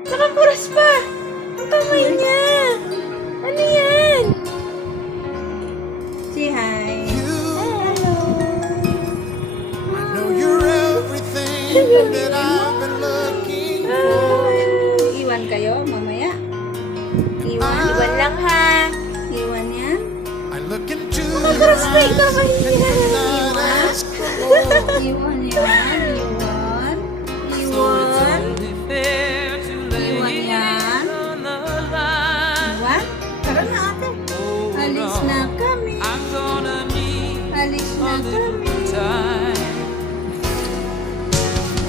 Nakakuras pa! Ang kamay niya! Ano yan? Say hi. Hello. I know you're everything that I've been looking for. Iwan kayo mamaya. Iwan lang ha. Iwan yan. I look into your Nakakuras pa yung eyes kamay and niya. cannot ask for more. Iwan yan. Iwan. Iwan. Iwan yan. Iwan. Tara na ate. Alis na kami. Alis na kami.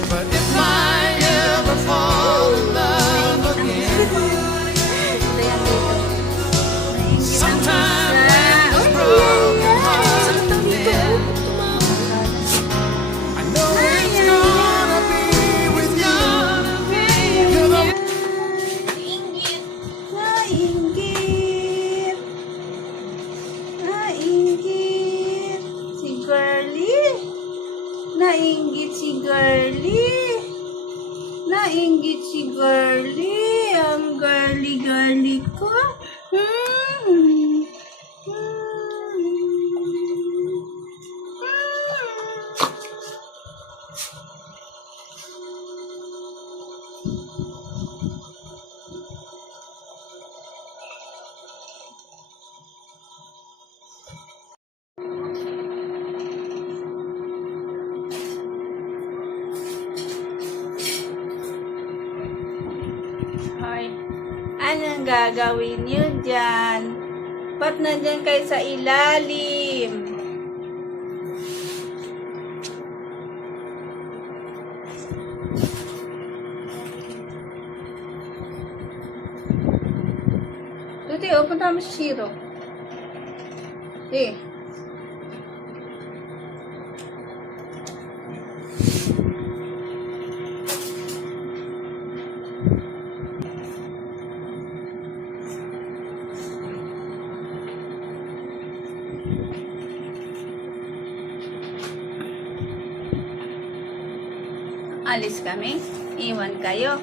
But if I ever fall in love again, Ito yan dito. sometime when this broken heart I know it's gonna be with you. You're the Nainggit. Nainggit. Si Girly. Nainggit si Girly. Nainggit si Girly. Ang girly-girly ko. Hmm. Hoy, anong gagawin niyo dyan? Ba't nandyan kayo sa ilalim? Tuti, punta mo si Shiro. Eh. Alis kami. Iwan kayo.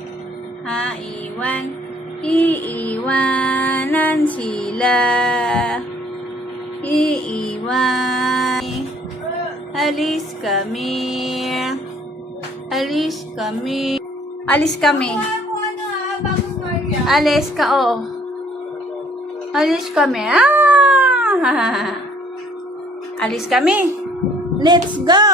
Ha, iwan. Iiwanan sila. Iiwan. Alis kami. Alis kami. Alis kami. Alis ka, oh. Alis kami. Ah! Alis kami. Let's go!